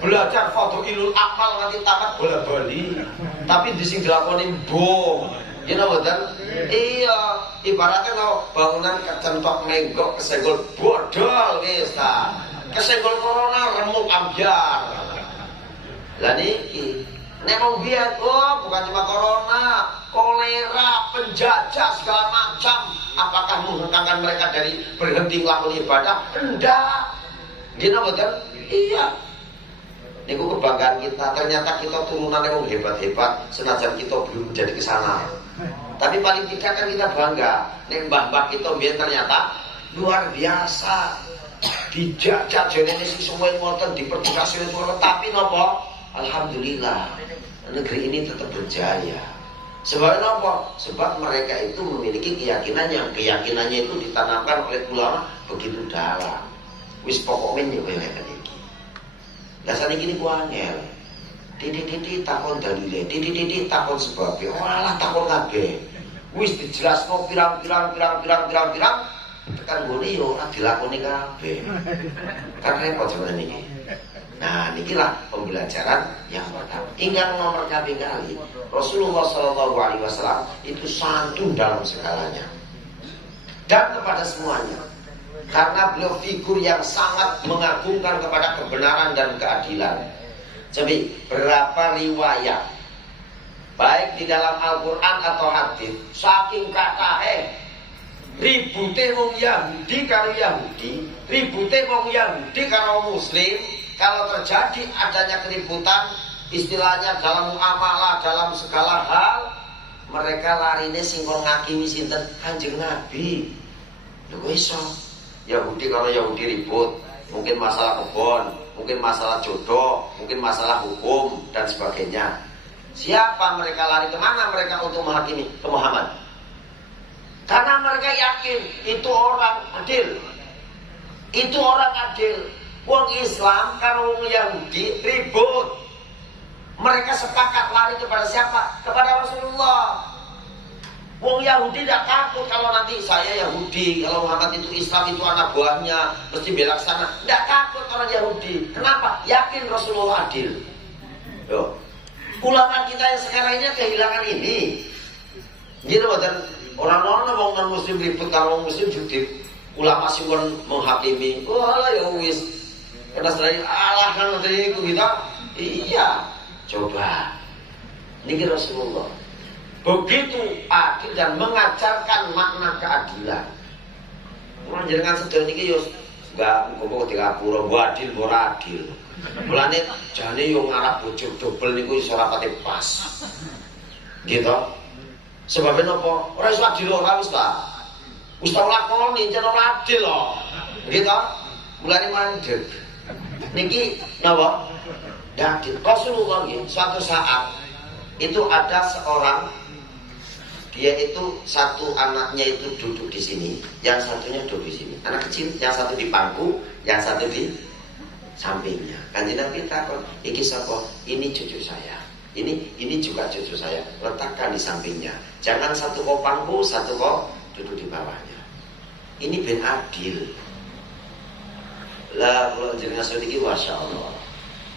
Belajar fadhilul amal nganti tamat bola-bali. Tapi di sing dilakoni bom. You know betul? Iya, ibaratnya kalau bangunan kecentok nenggok kesenggol bodol wis ta. Kesenggol corona remuk ambyar. Lah niki nek wong biyen bukan cuma corona, kolera, penjajah segala macam. Apakah menghengkangkan mereka dari berhenti melakukan ibadah? Enggak. You know betul? Iya. Niku kebanggaan kita. Ternyata kita turunan yang hebat-hebat, senajan kita belum menjadi kesana. Tapi paling tidak kan kita bangga. Nek mbah-mbah kita biar ternyata luar biasa. Dijajah jenenge sing semua ngoten dipertukasi semua. Tapi nopo? Alhamdulillah negeri ini tetap berjaya. Sebab apa? Sebab mereka itu memiliki keyakinannya itu ditanamkan oleh ulama begitu dalam. Wis pokoknya nyeweleken iki. Lah saniki niku angel. Titik-titik takon dalile, titik-titik takon sebabnya. Walah takon kabeh. Wis dijelasno pirang-pirang tekan gone yo ora dilakoni kabeh. Kan repot jaman niki. Nah, inilah pembelajaran yang pertama. Hingga nomor kali Rasulullah SAW itu santun dalam segalanya dan kepada semuanya. Karena beliau figur yang sangat mengagungkan kepada kebenaran dan keadilan. Jadi berapa riwayat baik di dalam Al-Quran atau hadis saking katahe ribute wong Yahudi karo Yahudi, ribute wong Yahudi karo Muslim. Kalau terjadi adanya keributan, istilahnya dalam muamalah, dalam segala hal, mereka larine singkong ngakimi sinten Kanjeng Nabi. Lho iso. Yahudi kalau Yahudi ribut, mungkin masalah kebon, mungkin masalah jodoh, mungkin masalah hukum dan sebagainya. Siapa mereka lari kemana mereka untuk menghakimi ke Muhammad? Karena mereka yakin itu orang adil. Itu orang adil. Wong Islam karo wong Yahudi ribut. Mereka sepakat lari kepada siapa? Kepada Rasulullah. Wong Yahudi tidak takut kalau nanti saya Yahudi, kalau Muhammad itu Islam, itu anak buahnya, mesti bela sana. Tidak takut orang Yahudi. Kenapa? Yakin Rasulullah adil. Yo. Ulama kita yang sekarang ini kehilangan ini. Gitu dan orang-orang non muslim ribut kalau muslim judip. Ulama sih menghakimi. Wah ya wis. Karena setelah Allah kan nanti kita. Iya. Coba. Ini Rasulullah. Begitu adil dan mengajarkan makna keadilan. Orang jenengan sedaya niki yo enggak kok dilapura mbok adil mbok ora adil. Mulane jane yo ngarep bojo dobel niku iso rapate pas. Gitu. Sebabnya napa? Ora iso adil ora wis ta. Wis tau lakoni jan ora adil lho. Gitu. Mulane mandeg. Niki napa? Dan Rasulullah suatu saat itu ada seorang, dia itu satu anaknya itu duduk di sini, yang satunya duduk di sini. Anak kecil, yang satu di pangku, yang satu di sampingnya. Kanjeng Nabi takut, iki sapa? Ini cucu saya. Ini juga cucu saya. Letakkan di sampingnya. Jangan satu kok pangku, satu kok duduk di bawahnya. Ini ben adil. Lah kalau jenengan sediki masya Allah.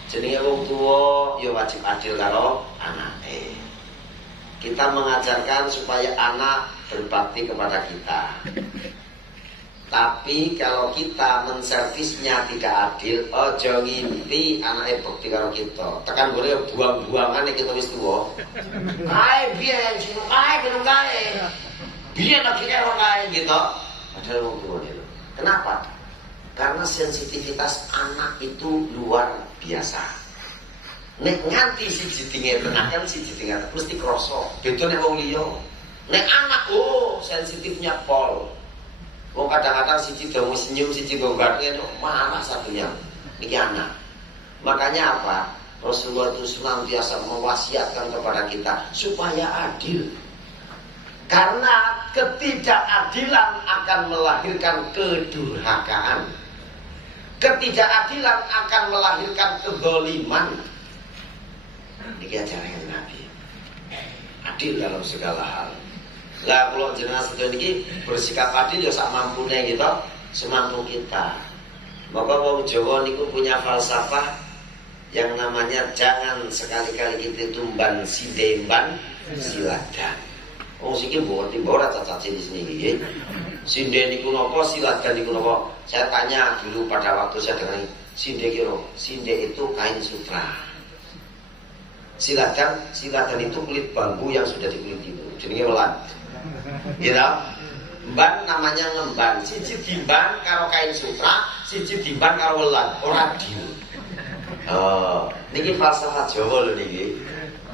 Jenenge wong tua ya wajib adil karo anake. Kita mengajarkan supaya anak berbakti kepada kita. Tapi kalau kita menservisnya tidak adil, ojo ngimpi anaknya bekti karo kita. Tekan boleh buang-buangan kita wis tuwa. Kae biyen sing kae kena kae. Biyen lagi karo kae gitu. Padahal wong tuwa itu. Kenapa? Karena sensitivitas anak itu luar biasa. Nek nganti siji dingetenaken siji dingetenaken mesti krasa. Beda nek wong liya. Nek anak sensitifnya pol. Wong kadang-kadang siji dong senyum, siji gonggar itu marah satunya. Ini anak. Makanya apa? Rasulullah itu senantiasa mewasiatkan kepada kita supaya adil. Karena ketidakadilan akan melahirkan kedurhakaan. Ketidakadilan akan melahirkan kezaliman. Ini ajaran Nabi. Adil dalam segala hal. Lah kalau jenengan sedaya niki bersikap adil ya sak mampune gitu, semampu kita. Maka wong Jawa niku punya falsafah yang namanya jangan sekali-kali kita tumban sidemban siladan. Wong siki mboten ora cacat di sini nggih. Sinde niku napa siladan niku napa? Saya tanya dulu pada waktu saya dengar sinde kira, sinde itu kain sutra. Siladan itu kulit bambu yang sudah dikuliti itu. Jenenge welan. Gitu, ban namanya ngemban. Siji dimban karo kain sutra, siji dimban karo welan. Ora adil. Niki falsafah Jawa lho niki.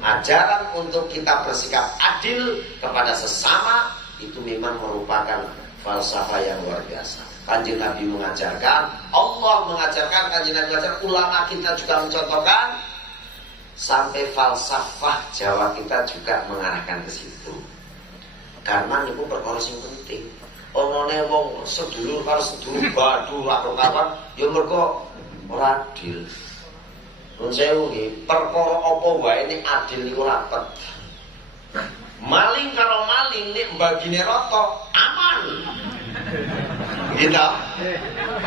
Ajaran untuk kita bersikap adil kepada sesama itu memang merupakan falsafah yang luar biasa. Kanjeng Nabi mengajarkan, Allah mengajarkan, Kanjeng Nabi mengajarkan, ulama kita juga mencontohkan, sampai falsafah Jawa kita juga mengarahkan ke situ. Karena niku perkara sing penting. Omone wong sedulur karo sedulur badu karo kawan ya mergo ora adil. Nun sewu nggih, perkara apa wae nek adil niku rapet. Maling karo maling nek mbagine rata aman. Gitu.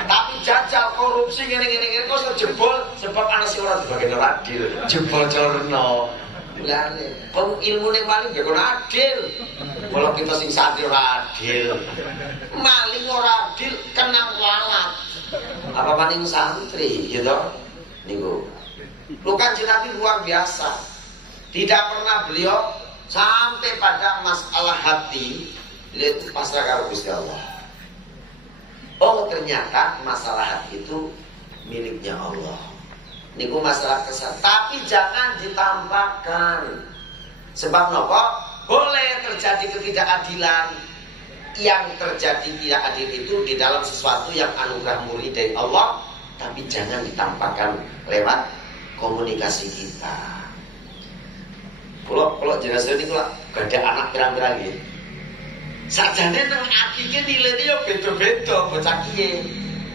Tapi jajal korupsi ngene-ngene kok jebol sebab ana sing ora dibagine adil. Jebol corno. Mulane ilmune maling ya kono adil. Kalau kita sing santri ora adil, maling ora adil kena walat. Apa maning santri, gitu? Niku. Kanjeng Nabi luar biasa. Tidak pernah beliau sampai pada masalah hati, beliau itu pasrah karo Gusti Allah. Oh ternyata masalah hati itu miliknya Allah. Niku masalah kesal. Tapi jangan ditampakkan. Sebab nopo? Boleh terjadi ketidakadilan. Yang terjadi tidak adil itu di dalam sesuatu yang anugerah murni dari Allah, tapi jangan ditampakkan lewat komunikasi kita. Kalau jenazah ini kalau gak ada anak pirang-pirang gitu. Sajane nang akike nilainya ya beda-beda bocah kiye.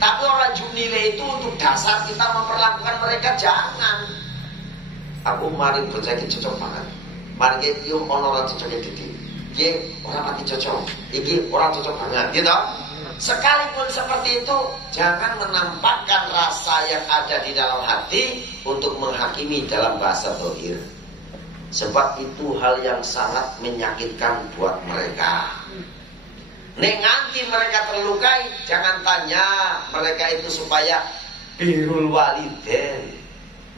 Tapi orang nilai itu untuk dasar kita memperlakukan mereka jangan. Aku mari bocah iki cocok banget. Mari iki ono ora cocok iki. Iki ora pati cocok. Iki ora cocok banget, gitu. Sekalipun seperti itu, jangan menampakkan rasa yang ada di dalam hati untuk menghakimi dalam bahasa zahir. Sebab itu hal yang sangat menyakitkan buat mereka. Nek nganti mereka terlukai, jangan tanya mereka itu supaya birrul walidain.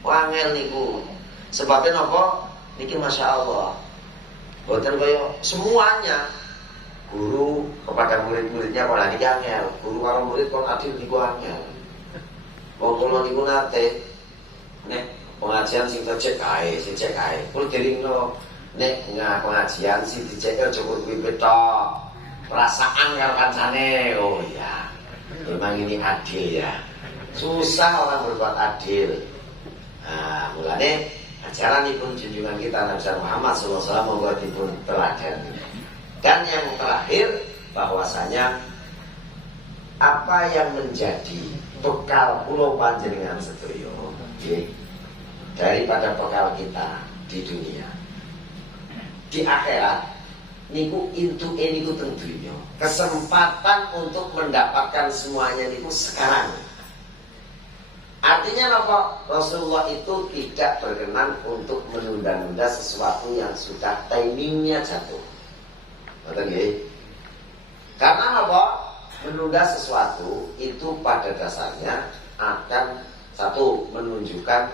Wangel niku. Sebabnya napa? Niki Masya Allah. Boten kaya semuanya. Guru kepada murid-muridnya kok lagi angel. Guru karo murid kok adil niku angel. Wong kula niku nate nek pengajian sing cek kae, sing cek kae. Kulo diringno nek pengajian sing dicek aja kuwi petok. Perasaan karo kancane. Oh iya. Memang ini adil ya. Susah orang berbuat adil. Nah, mulane ajaran pun junjungan kita Nabi Muhammad SAW membuat pun teladan. Dan yang terakhir bahwasanya apa yang menjadi bekal pulau panjenengan sedaya daripada bekal kita di dunia, di akhirat niku niku tentunya kesempatan untuk mendapatkan semuanya niku sekarang. Artinya apa? Rasulullah itu tidak berkenan untuk menunda-nunda sesuatu yang sudah timingnya jatuh. Betul nggih? Karena apa? menunda sesuatu itu pada dasarnya akan satu menunjukkan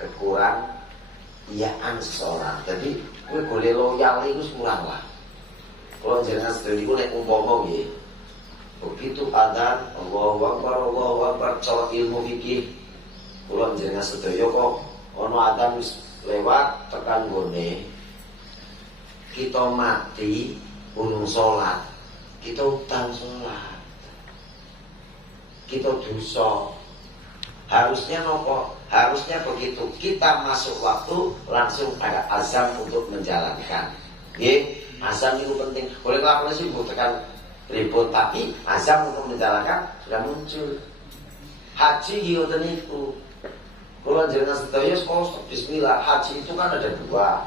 kekurangan seseorang. Jadi gue boleh loyal itu semurah lah. Kalau jangan sedih gue naik umpama ya. Begitu adzan Allahu Akbar cara ilmu fikih. Kalau jangan sedih kok ono adzan lewat tekan gone. Kita mati urung sholat, kita utang sholat, kita dosa. Harusnya nopo? Harusnya begitu. Kita masuk waktu langsung ada azam untuk menjalankan. Azam itu penting. Boleh kalau sih tekan ribut, tapi azam untuk menjalankan sudah muncul. Haji gitu itu. Kalau jangan sedaya bismillah. Haji itu kan ada dua.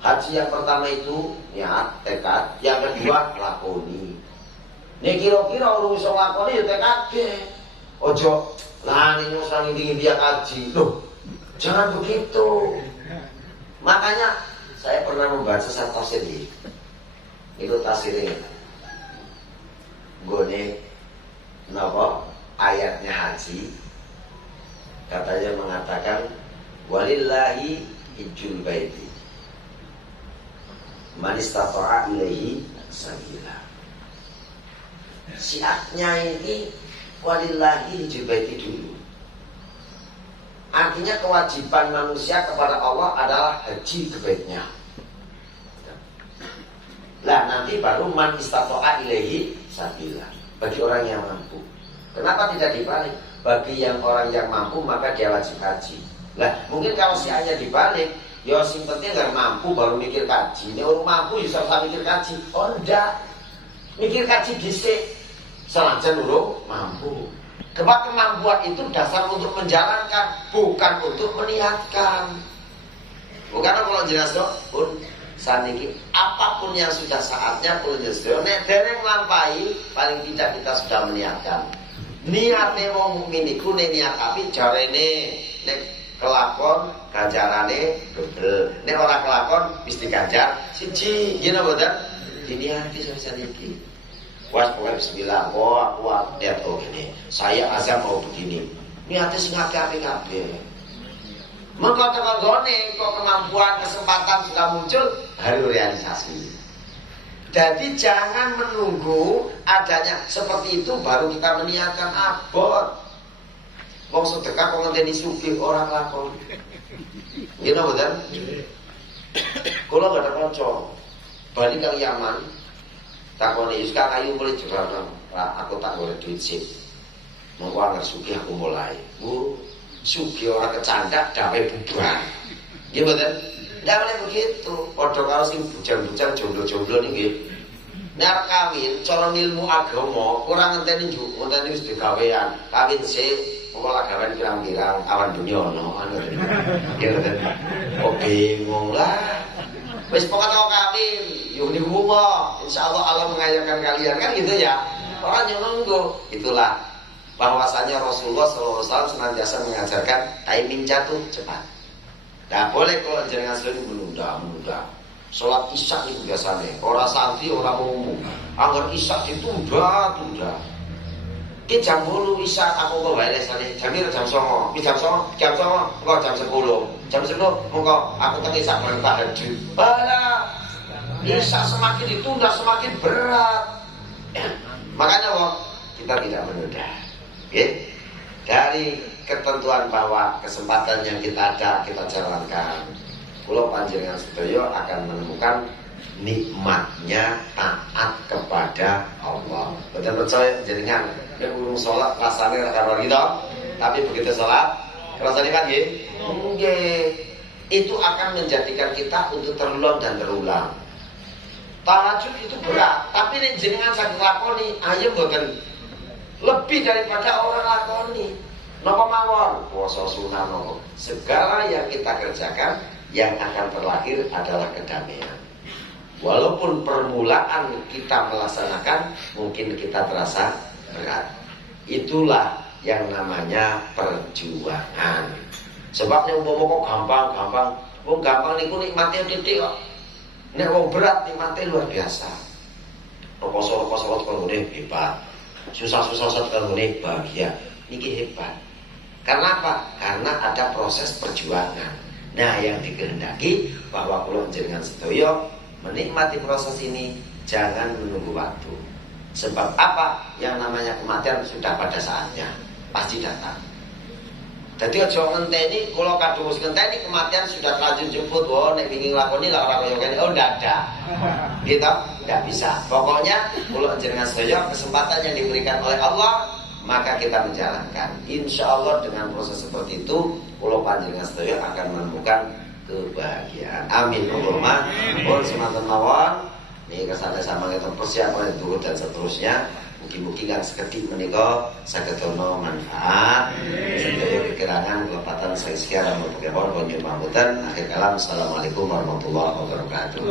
Haji yang pertama itu niat, tekad. Yang kedua lakoni. Nih kira-kira orang bisa lakoni ya tekad deh. Ojo lah ini usah ini dia haji. Loh, jangan begitu. Makanya saya pernah membaca satu tafsir ini. Itu tafsirnya. Gone napa ayatnya haji katanya mengatakan walillahi hijjul baiti man istata'a ilaihi sabila. Syiatnya ini walillahi hijjul baiti dulu. Artinya kewajiban manusia kepada Allah adalah haji ke baitnya. Lah nanti baru man istata'a ilaihi sabila bagi orang yang mampu. Kenapa tidak dibalik? Bagi yang orang yang mampu maka dia wajib haji. Lah mungkin kalau sianya dibalik, ya sing penting nggak mampu baru mikir kaji. Ini orang mampu bisa mikir kaji. Oh enggak, mikir kaji dhisik selanjutnya urung mampu. Sebab kemampuan itu dasar untuk menjalankan, bukan untuk meniatkan. Bukan kalau jelas dong, pun saniki apapun yang sudah saatnya pun jelas dong. Nek dereng lampai, paling tidak kita sudah meniatkan. Niate wong mukmin iku nek niat api jarene nek kelakon ganjarane double. Nek ora kelakon wis diganjar siji. Yen mboten diniati sampeyan iki. Was pokoknya bismillah, aku lihat gini. Saya azam mau begini. Niatnya sing apik-apik kabeh. Mengko tekan gone kok kemampuan kesempatan sudah muncul baru realisasi. Jadi jangan menunggu adanya seperti itu baru kita meniatkan abot. Wong sedekah kok ngenteni sugih orang lakon. Gitu betul? Kalau gak ada kanca balik ke Yaman, takoni Yuska kayu mulai jurang. Aku tak boleh duit sip. Monggo anger sugih aku mulai. Bu, sugih orang kecandak dawe bubar. Gitu betul? Nggak boleh begitu. Padha karo sing bujang-bujang jomblo-jomblo niki. Nek kawin cara ilmu agama kurang ngenteni njuk, ngenteni wis digawean. Kawin sik, monggo lagawan pirang-pirang awan dunya ono. Kok bingung lah. Wis pokoknya mau kawin, yo niku wae. Insyaallah Allah mengayakan kalian kan gitu ya. Orang yang nunggu. Itulah bahwasanya Rasulullah SAW senantiasa mengajarkan timing jatuh cepat. Nah boleh kalau jenengan sering menunda. Sholat isya itu biasanya orang santri, orang umum agar isya ditunda. Ini jam 10 isya aku mau balik sana jam 9, jam 9 enggak jam 10 enggak aku tak isya bertahajud. Bala isya semakin ditunda semakin berat. Makanya kita tidak menunda. Dari ketentuan bahwa kesempatan yang kita ada kita jalankan. Kalau panjenengan sedaya akan menemukan nikmatnya taat kepada Allah. Betul percaya jenengan nek urung salat rasane karo kita, tapi begitu salat rasane kan nggih. Itu akan menjadikan kita untuk terulang dan terulang. Tahajud itu berat, tapi nek jenengan saged lakoni, ayo mboten lebih daripada orang lakoni. Napa mawon? Puasa sunah nopo. Segala yang kita kerjakan yang akan terlahir adalah kedamaian. Walaupun permulaan kita melaksanakan mungkin kita terasa berat. Itulah yang namanya perjuangan. Sebabnya umpama kok gampang. Wong gampang niku nikmate titik kok. Nek wong berat nikmate luar biasa. Poso-poso kok ngene hebat. susah-susah setelune bahagia. Niki hebat. Karena apa? Karena ada proses perjuangan. Nah, yang dikehendaki bahwa kula jenengan sedaya menikmati proses ini, jangan menunggu waktu. Sebab apa? Yang namanya kematian sudah pada saatnya, pasti datang. Jadi aja ngenteni, kula kadung ngenteni kematian sudah terlanjur jemput. Oh, nek wingi nglakoni lah ora kaya kene. Oh, ndak ada. Gitu, nggak bisa. Pokoknya kula jenengan sedaya kesempatan yang diberikan oleh Allah, maka kita menjalankan. Insya Allah dengan proses seperti itu, kula panjenengan sedaya akan menemukan kebahagiaan. Amin. Allahumma pun semanten mawon. Nih kesane sama kita persiapan itu dan seterusnya. Mugi-mugi kang sekedhik menika saged ana manfaat. Sedaya kekirangan kelopatan saya sekian mboten pun pamit. Akhir kalam, assalamualaikum warahmatullahi wabarakatuh.